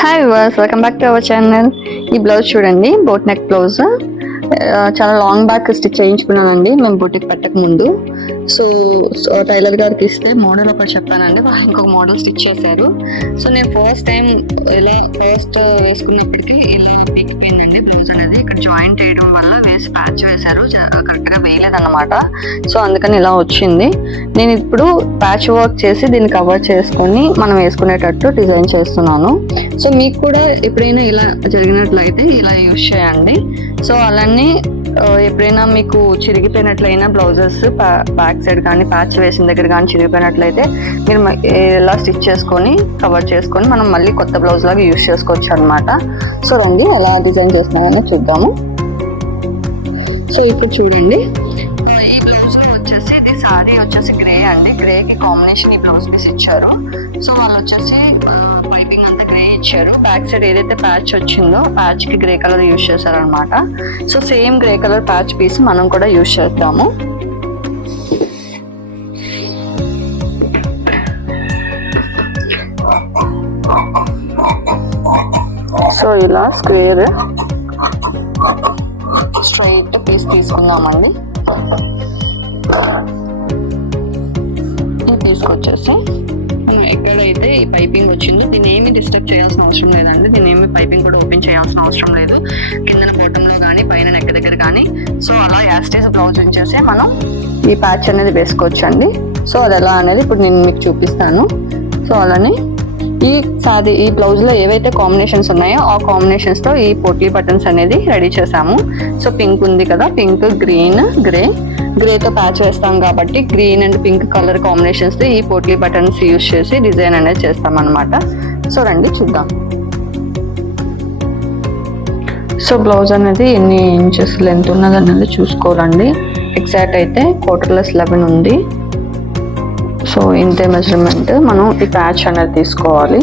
Hi viewers, welcome back to our channel. ఈ blouse చూడండి, boat neck blouse. చాలా long back stitch చేయించుకున్నానండి మేము boutique పెట్టక ముందు. సో టైలర్ గారికి ఇస్తే మోడల్ ఒకటి చెప్పానండి, వాళ్ళు ఇంకొక మోడల్ స్టిచ్ చేశారు. సో నేను ఫస్ట్ టైం ఇలా వేసుకున్నప్పటికీ ఇలా పీకిపోయిందండి బ్లౌజ్ అనేది. ఇక్కడ జాయింట్ వేయడం వల్ల వేసి ప్యాచ్ వేశారు, కరెక్ట్గా వేయలేదన్నమాట. సో అందుకని ఇలా వచ్చింది. నేను ఇప్పుడు ప్యాచ్ వర్క్ చేసి దీన్ని కవర్ చేసుకొని మనం వేసుకునేటట్టు డిజైన్ చేస్తున్నాను. సో మీకు కూడా ఎప్పుడైనా ఇలా జరిగినట్లయితే ఇలా యూజ్ చేయండి. సో అలానే ఎప్పుడైనా మీకు చిరిగిపోయినట్లయినా బ్లౌజెస్ బ్యాక్ సైడ్ కానీ ప్యాచ్ వేసిన దగ్గర కానీ చిరిగిపోయినట్లయితే మీరు ఇలా స్టిచ్ చేసుకొని కవర్ చేసుకొని మనం మళ్ళీ కొత్త బ్లౌజ్ లాగా యూజ్ చేసుకోవచ్చు అనమాట. సో రండి ఎలా డిజైన్ చేస్తున్నామని చూద్దాము. సో ఇప్పుడు చూడండి, ఈ బ్లౌజ్ లో వచ్చేసి ఇది సారీ వచ్చేసి గ్రే అండి. గ్రేకి కాంబినేషన్ ఈ బ్లౌజ్ పీస్ ఇచ్చారు. సో వాళ్ళు వచ్చేసి పైపింగ్ అంతా గ్రే ఇచ్చారు. బ్యాక్ సైడ్ ఏదైతే ప్యాచ్ వచ్చిందో ప్యాచ్ కి గ్రే కలర్ యూజ్ చేశారు అనమాట. So same grey colour patch piece మనం కూడా యూజ్ చేద్దాము. సో ఇలా స్క్వేర్ స్ట్రైట్ పీస్ తీసుకుందామండి. ఈ పీస్కి వచ్చేసి ఎక్కడైతే ఈ పైపింగ్ వచ్చిందో దీన్ని ఏమి డిస్టర్బ్ చేయాల్సిన అవసరం లేదండి. దీన్ని ఏమి పైపింగ్ కూడా ఓపెన్ చేయాల్సిన అవసరం లేదు. కింద బాటంలో కానీ పైన నెక్ దగ్గర కానీ. సో అలా యాస్టేజ్ బ్లౌజ్ ఉంచేసి మనం ఈ ప్యాచ్ అనేది వేసుకోవచ్చు అండి. సో అది ఎలా అనేది ఇప్పుడు నేను మీకు చూపిస్తాను. సో అలానే ఈ బ్లౌజ్ లో ఏవైతే కాంబినేషన్స్ ఉన్నాయో ఆ కాంబినేషన్స్ తో ఈ పోట్లీ బటన్స్ అనేది రెడీ చేసాము. సో పింక్ ఉంది కదా, పింక్, గ్రీన్, గ్రేతో ప్యాచ్ వేస్తాం కాబట్టి green and pink colour combinations తో ఈ పోట్లీ బటన్స్ యూజ్ చేసి డిజైన్ అనేది చేస్తాం అనమాట. సో రండి చూద్దాం. సో బ్లౌజ్ అనేది ఎన్ని ఇంచెస్ లెంత్ ఉన్నది అనేది చూసుకోవాలండి. ఎగ్జాక్ట్ అయితే 11 ఉంది. సో ఇంతే మెజర్మెంట్ మనం ఈ ప్యాచ్ అనేది తీసుకోవాలి.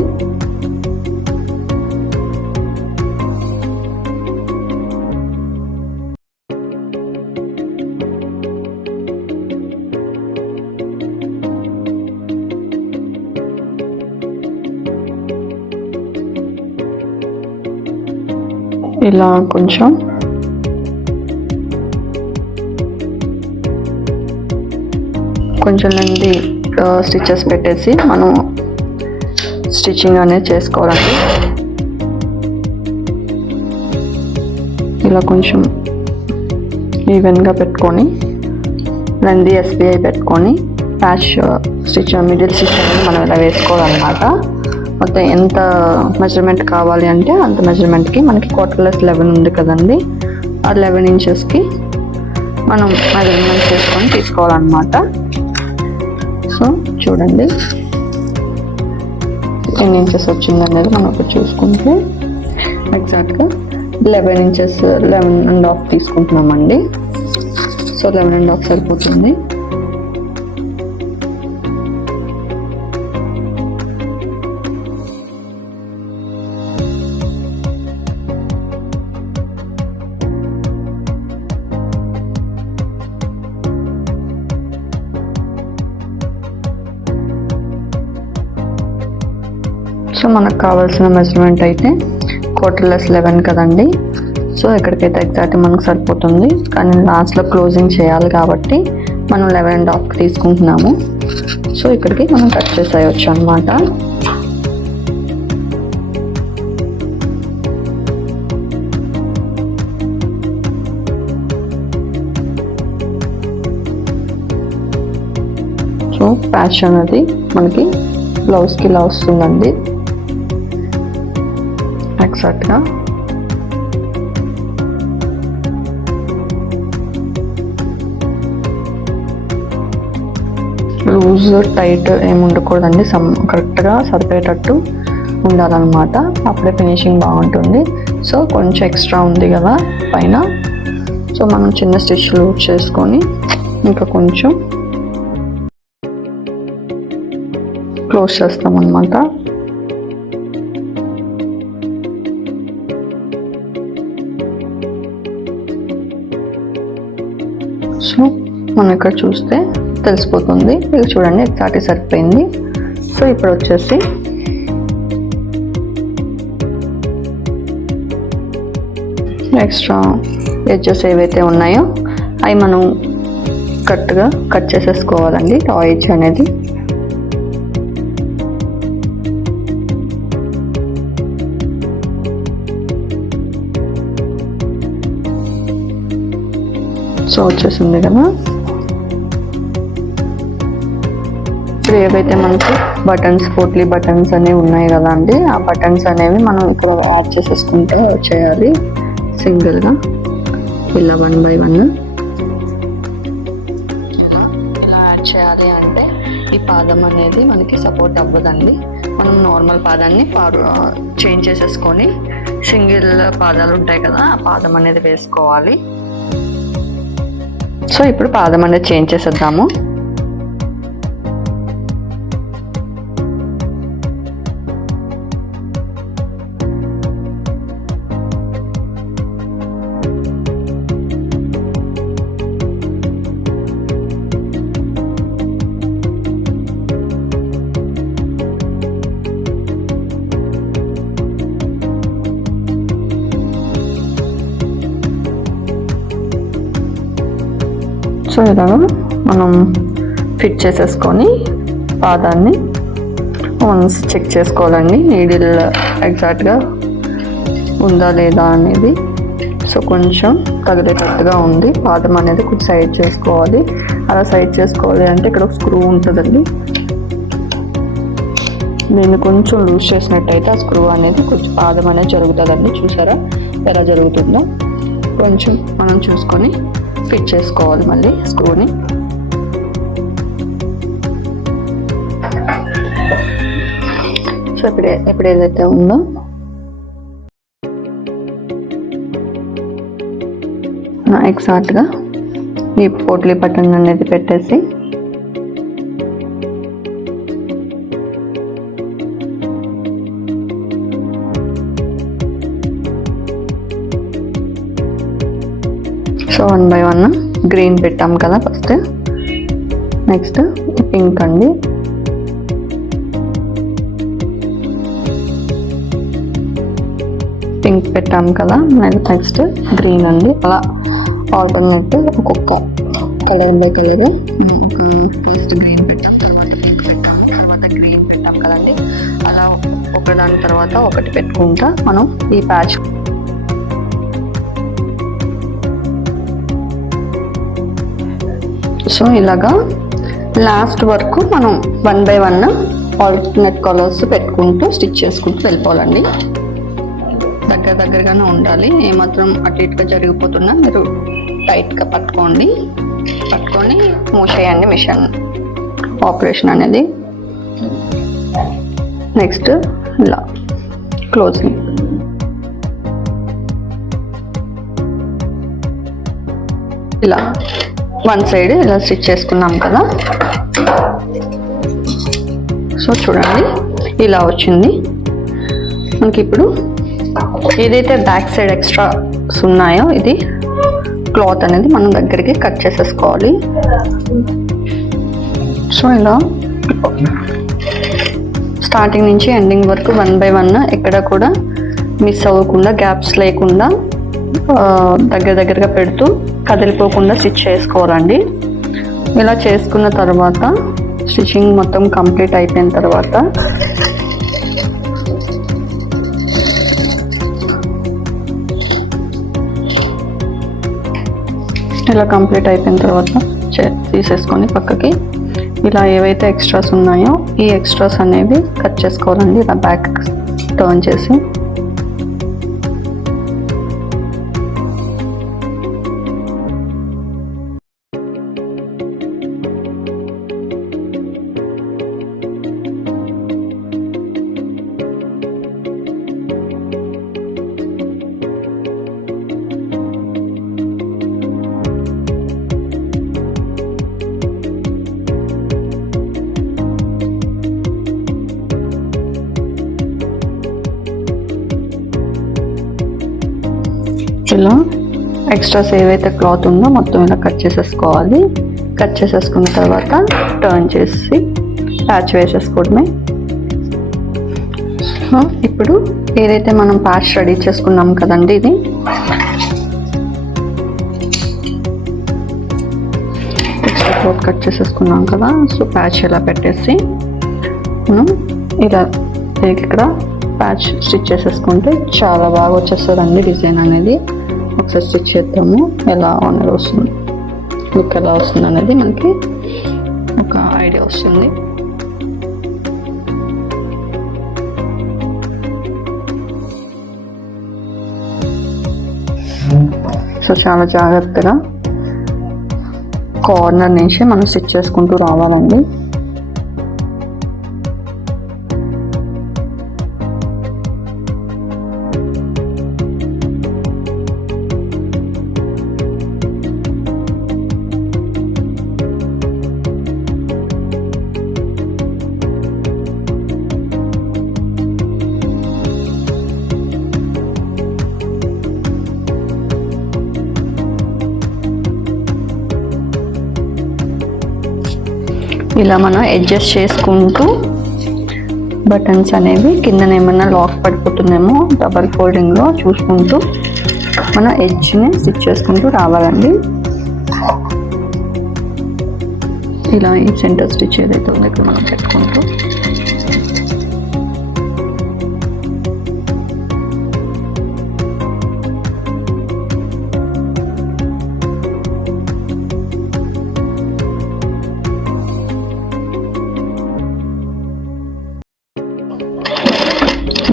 ఇలా కొంచెం లెంత్ స్టిచెస్ పెట్టేసి మనం స్టిచ్చింగ్ అనేది చేసుకోవాలండి. ఇలా కొంచెం ఈవెన్గా పెట్టుకొని లెంత్ SBI పెట్టుకొని ప్యాచ్ స్టిచ్ మిడిల్ స్టిచ్ అనేది మనం ఇలా వేసుకోవాలన్నమాట. మొత్తం ఎంత మెజర్మెంట్ కావాలి అంటే అంత మెజర్మెంట్కి మనకి 11 ఉంది కదండి, ఆ 11 ఇంచెస్కి మనం మెజర్మెంట్ చేసుకొని తీసుకోవాలన్నమాట. సో చూడండి ఎన్ని ఇంచెస్ వచ్చింది అనేది మనం ఒకటి చూసుకుంటే ఎగ్జాక్ట్గా 11 ఇంచెస్ 11.5 తీసుకుంటున్నామండి. సో 11.5 సరిపోతుంది. సో మనకు కావాల్సిన మెజర్మెంట్ అయితే 11 కదండి. సో ఎక్కడికైతే ఎగ్జాక్ట్ మనకు సరిపోతుంది, కానీ లాస్ట్లో క్లోజింగ్ చేయాలి కాబట్టి మనం 11.5 తీసుకుంటున్నాము. సో ఇక్కడికి మనం కట్ చేసేయచ్చు అనమాట. సో ప్యాచ్ అనేది మనకి బ్లౌజ్కి ఇలా వస్తుందండి ఎగ్జాక్ట్గా. లూజ్ టైట్ ఏమి ఉండకూడదండి, కరెక్ట్గా సరిపోయేటట్టు ఉండాలన్నమాట. అప్పుడే ఫినిషింగ్ బాగుంటుంది. సో కొంచెం ఎక్స్ట్రా ఉంది కదా పైన, సో మనం చిన్న స్టిచ్ లూజ్ చేసుకొని ఇంకా కొంచెం క్లోజ్ చేస్తాం అన్నమాట. సో మనం ఇక్కడ చూస్తే తెలిసిపోతుంది. ఇది చూడండి ఎగ్జాక్ట్గా సరిపోయింది. సో ఇప్పుడు వచ్చేసి ఎక్స్ట్రా ఎడ్జెస్ ఏవైతే ఉన్నాయో అవి మనం కట్ చేసేసుకోవాలండి. రా ఎడ్జ్ అనేది సో వచ్చేసింది కదా. ఇప్పుడు ఏవైతే మనకి బటన్స్, పోట్లీ బటన్స్ అనేవి ఉన్నాయి కదా అండి, ఆ బటన్స్ అనేవి మనం ఇప్పుడు యాడ్ చేసేసుకుంటూ చేయాలి సింగిల్గా, ఇలా 1 by 1 ఇలా యాడ్ చేయాలి. అంటే ఈ పాదం అనేది మనకి సపోర్ట్ అవ్వదండి. మనం నార్మల్ పాదాన్ని చేంజ్ చేసేసుకొని సింగిల్ పాదాలు ఉంటాయి కదా, ఆ పాదం అనేది వేసుకోవాలి. సో ఇప్పుడు పాదం అనేది చేంజ్ చేసేద్దాము. సో ఇలాగా మనం ఫిట్ చేసేసుకొని పాదాన్ని వన్స్ చెక్ చేసుకోవాలండి, నీడిల్ ఎగ్జాక్ట్గా ఉందా లేదా అనేది. సో కొంచెం తగిలేటట్టుగా ఉంది, పాదం అనేది కొంచెం సైడ్ చేసుకోవాలి. అలా సైడ్ చేసుకోవాలి అంటే ఇక్కడ ఒక స్క్రూ ఉంటుందండి, దీన్ని కొంచెం లూజ్ చేసినట్టయితే ఆ స్క్రూ అనేది కొంచెం పాదం అనేది జరుగుతుందండి. చూసారా ఎలా జరుగుతుందో, కొంచెం మనం చూసుకొని ఫిట్ చేసుకోవాలి మళ్ళీ స్క్రూని. సో ఇప్పుడు ఏదైతే ఉందో ఎగ్జాక్ట్గా ఈ పోట్లీ బటన్ అనేది పెట్టేసి సో 1 by 1 గ్రీన్ పెట్టాం కదా ఫస్ట్, నెక్స్ట్ పింక్ అండి, పింక్ పెట్టాం కదా, నెక్స్ట్ గ్రీన్ అండి. అలా ఆల్టర్నేట్ ఒక్కొక్క colour by colour, first green పెట్టాం, తర్వాత పింక్ పెట్టాం, తర్వాత గ్రీన్ పెట్టాం కదండి. అలా ఒకదాని తర్వాత ఒకటి పెట్టుకుంటా మనం ఈ ప్యాచ్ సో ఇలాగా లాస్ట్ వరకు మనం 1 by 1 ఆల్టర్నేట్ కలర్స్ పెట్టుకుంటూ స్టిచ్ చేసుకుంటూ వెళ్ళిపోవాలండి. దగ్గరగానే ఉండాలి, ఏమాత్రం అటు ఇటుగా జరిగిపోతున్నా మీరు టైట్గా పట్టుకొని మూసేయండి మిషన్ ఆపరేషన్ అనేది. నెక్స్ట్ ఇలా క్లోజింగ్, ఇలా 1 సైడ్ ఇలా స్టిచ్ చేసుకున్నాం కదా. సో చూడండి ఇలా వచ్చింది మనకి. ఇప్పుడు ఏదైతే బ్యాక్ సైడ్ ఎక్స్ట్రాస్ ఉన్నాయో ఇది క్లాత్ అనేది మనం దగ్గరికి కట్ చేసేసుకోవాలి. సో ఇలా స్టార్టింగ్ నుంచి ఎండింగ్ వరకు 1 by 1 ఎక్కడ కూడా మిస్ అవ్వకుండా, గ్యాప్స్ లేకుండా దగ్గరగా పెడుతూ కదిలిపోకుండా స్టిచ్ చేసుకోవాలండి. ఇలా చేసుకున్న తర్వాత స్టిచ్చింగ్ మొత్తం కంప్లీట్ అయిపోయిన తర్వాత తీసేసుకొని పక్కకి ఇలా ఏవైతే ఎక్స్ట్రాస్ ఉన్నాయో ఈ ఎక్స్ట్రాస్ అనేవి కట్ చేసుకోవాలండి. ఇలా బ్యాక్ టర్న్ చేసి ఇలా ఎక్స్ట్రాస్ ఏవైతే క్లాత్ ఉందో మొత్తం ఇలా కట్ చేసేసుకోవాలి. కట్ చేసేసుకున్న తర్వాత టర్న్ చేసి ప్యాచ్ వేసేసుకోవడమే. సో ఇప్పుడు ఏదైతే మనం ప్యాచ్ రెడీ చేసుకున్నాం కదండి, ఇది కట్ చేసేసుకున్నాం కదా. సో ప్యాచ్ ఇలా పెట్టేసి మనం ఇలా ఇక్కడ ప్యాచ్ స్టిచ్ చేసేసుకుంటే చాలా బాగా వచ్చేస్తుందండి డిజైన్ అనేది. ఒకసారి స్టిచ్ చేద్దాము ఎలా అనేది వస్తుంది, లుక్ ఎలా వస్తుంది అనేది మనకి ఒక ఐడియా వస్తుంది. సో చాలా జాగ్రత్తగా కార్నర్ నుంచి మనం స్టిచ్ చేసుకుంటూ రావాలండి. ఇలా మనం అడ్జస్ట్ చేసుకుంటూ బటన్స్ అనేవి కింద ఏమైనా లాక్ పడిపోతుందేమో డబల్ ఫోల్డింగ్లో చూసుకుంటూ మన ఎడ్జ్ని స్టిచ్ చేసుకుంటూ రావాలండి. ఇలా ఈ సెంటర్ స్టిచ్ ఏదైతే ఉందో ఇక్కడ మనం పెట్టుకుంటూ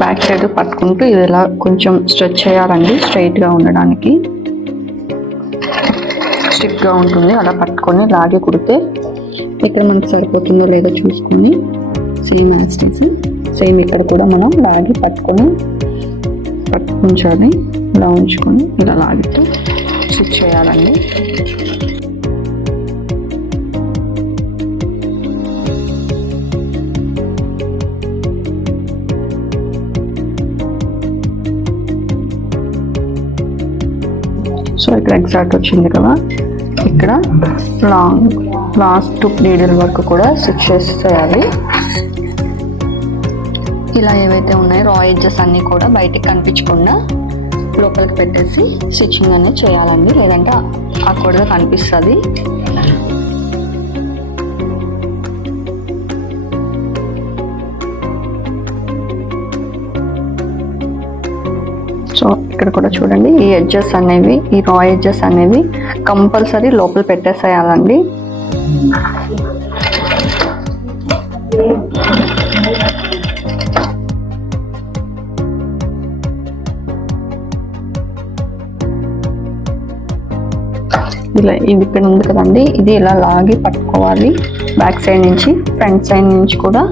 బ్యాక్ సైడ్ పట్టుకుంటూ ఇది ఇలా కొంచెం స్ట్రెచ్ చేయాలండి, స్ట్రైట్గా ఉండడానికి. స్టిఫ్గా ఉంటుంది, అలా పట్టుకొని లాగి కుడితే ఇక్కడ మనకు సరిపోతుందో లేదో చూసుకొని సేమ్ యాస్టీస్ సేమ్ ఇక్కడ కూడా మనం లాగి పట్టుకుంచాలి. ఇలా ఉంచుకొని ఇలా లాగితే స్టిచ్ చేయాలండి. సో ఇక్కడ ఎగ్జాక్ట్ వచ్చింది కదా. ఇక్కడ లాస్ట్ నీడిల్ వరకు కూడా స్టిచ్ చేసేయాలి. ఇలా ఏవైతే ఉన్నాయో రా ఎడ్జెస్ అన్నీ కూడా బయటికి కనిపించకుండా లోపలికి పెట్టేసి స్టిచ్చింగ్ అనేది చేయాలండి, లేదంటే అక్కడగా కనిపిస్తుంది. సో ఇక్కడ కూడా చూడండి, ఈ ఎడ్జెస్ అనేవి, ఈ రా ఎడ్జెస్ అనేవి కంపల్సరీ లోపల పెట్టేసేయాలండి. ఇలా ఇది ఇక్కడ ఉంది కదండి, ఇది ఇలా లాగి పట్టుకోవాలి. బ్యాక్ సైడ్ నుంచి ఫ్రంట్ సైడ్ నుంచి కూడా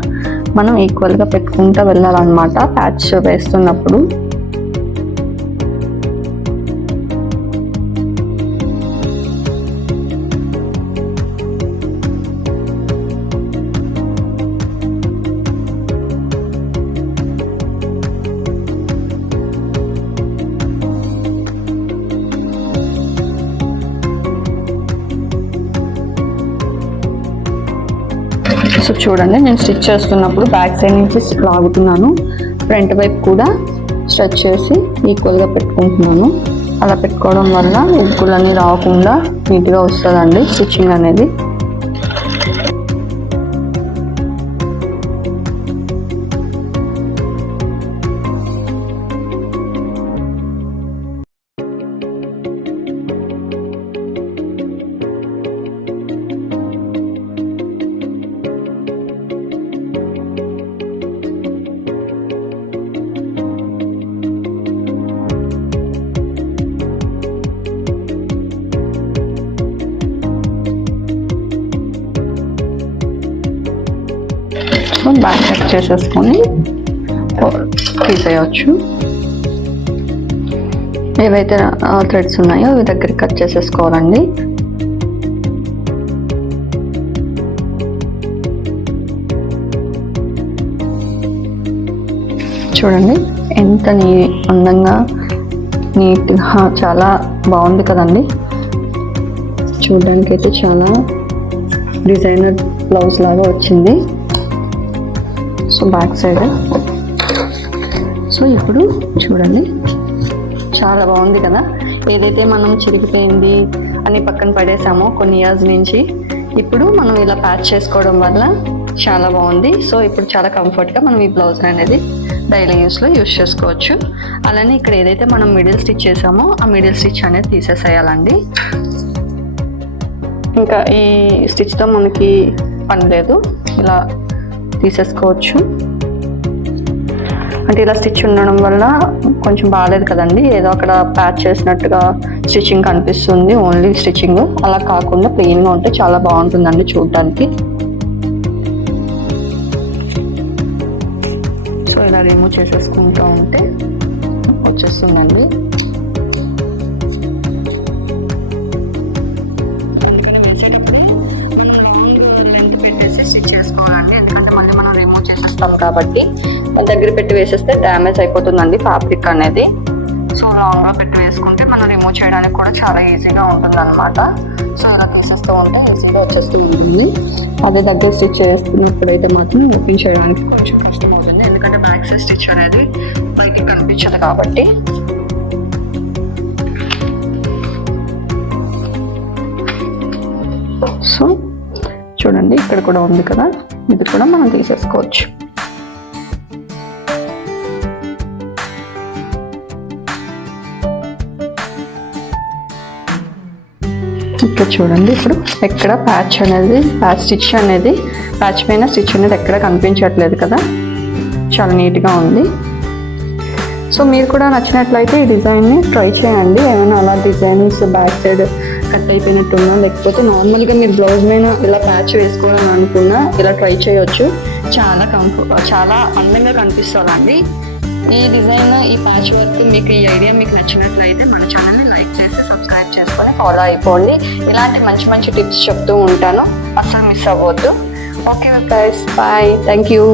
మనం ఈక్వల్గా పెట్టుకుంటూ వెళ్ళాలన్నమాట ప్యాచ్ వేస్తున్నప్పుడు. సో చూడండి, నేను స్టిచ్ చేస్తున్నప్పుడు బ్యాక్ సైడ్ నుంచి లాగుతున్నాను, ఫ్రంట్ వైపు కూడా స్ట్రెచ్ చేసి ఈక్వల్గా పెట్టుకుంటున్నాను. అలా పెట్టుకోవడం వల్ల ఉక్కులన్నీ రాకుండా నీట్గా వస్తుందండి స్టిచ్చింగ్ అనేది. బ్యాక్ కట్ చేసేసుకొని తీసేయచ్చు. ఏవైతే థ్రెడ్స్ ఉన్నాయో అవి దగ్గర కట్ చేసేసుకోవాలండి. చూడండి ఎంత అందంగా నీట్గా చాలా బాగుంది కదండి. చూడడానికి అయితే చాలా డిజైనర్ బ్లౌజ్ లాగా వచ్చింది. So back side. సో ఇప్పుడు చూడండి చాలా బాగుంది కదా. ఏదైతే మనం చిరిగిపోయింది అని పక్కన పడేసామో కొన్ని ఇయర్స్ నుంచి, ఇప్పుడు మనం ఇలా ప్యాచ్ చేసుకోవడం వల్ల చాలా బాగుంది. సో ఇప్పుడు చాలా కంఫర్ట్గా మనం ఈ బ్లౌజ్ అనేది డైలీ యూస్లో యూస్ చేసుకోవచ్చు. అలానే ఇక్కడ ఏదైతే మనం మిడిల్ స్టిచ్ చేసామో ఆ మిడిల్ స్టిచ్ అనేది తీసేసేయాలండి. ఇంకా ఈ స్టిచ్తో మనకి పని లేదు, ఇలా తీసేసుకోవచ్చు. అంటే ఇలా స్టిచ్ ఉండడం వల్ల కొంచెం బాగాలేదు కదండి, ఏదో అక్కడ ప్యాచ్ చేసినట్టుగా స్టిచ్చింగ్ కనిపిస్తుంది, ఓన్లీ స్టిచ్చింగ్. అలా కాకుండా ప్లెయిన్గా ఉంటే చాలా బాగుంటుందండి చూడటానికి. సో ఇలా రిమూవ్ చేసేసుకుంటూ ఉంటే వచ్చేస్తుందండి. స్టిచ్ చేసుకోవాలండి, ఎందుకంటే మళ్ళీ మనం రిమూవ్ చేసేస్తాం కాబట్టి దగ్గర పెట్టి వేసేస్తే డ్యామేజ్ అయిపోతుందండి ఫ్యాబ్రిక్ అనేది. సో లాంగ్గా పెట్టి వేసుకుంటే మనం రిమూవ్ చేయడానికి కూడా చాలా ఈజీగా ఉంటుంది అనమాట. సో ఇలా తీసేస్తూ ఉంటే ఈజీగా వచ్చేస్తూ ఉంటుంది. అదే దగ్గర స్టిచ్ చేస్తున్నప్పుడు అయితే మాత్రం ఓపెన్ చేయడానికి కొంచెం కష్టం అవుతుంది, ఎందుకంటే బ్యాక్ సైడ్ స్టిచ్ అనేది బయటికి కనిపించదు కాబట్టి. సో చూడండి ఇక్కడ కూడా ఉంది కదా, ఇది కూడా మనం తీసేసుకోవచ్చు. ఇక్కడ చూడండి, ఇప్పుడు ఎక్కడ ప్యాచ్ పైన స్టిచ్ అనేది ఎక్కడ కనిపించట్లేదు కదా, చాలా నీట్గా ఉంది. సో మీరు కూడా నచ్చినట్లయితే ఈ డిజైన్ని ట్రై చేయండి. ఏమైనా అలా డిజైన్స్ బ్యాక్ సైడ్ కట్ అయిపోయినట్టున్నా, లేకపోతే నార్మల్గా మీరు బ్లౌజ్ మీద ఇలా ప్యాచ్ వేసుకోవాలని అనుకున్నా ఇలా ట్రై చేయొచ్చు. చాలా అందంగా కనిపిస్తుందండి ఈ డిజైన్, ఈ ప్యాచ్ వర్క్. మీకు ఈ ఐడియా మీకు నచ్చినట్లయితే మన ఛానల్ని లైక్ చేసి సబ్స్క్రైబ్ చేసుకొని ఫాలో అయిపోండి. ఇలాంటి మంచి మంచి టిప్స్ చెప్తూ ఉంటాను, అస్సలు మిస్ అవ్వద్దు. Okay guys, bye, thank you.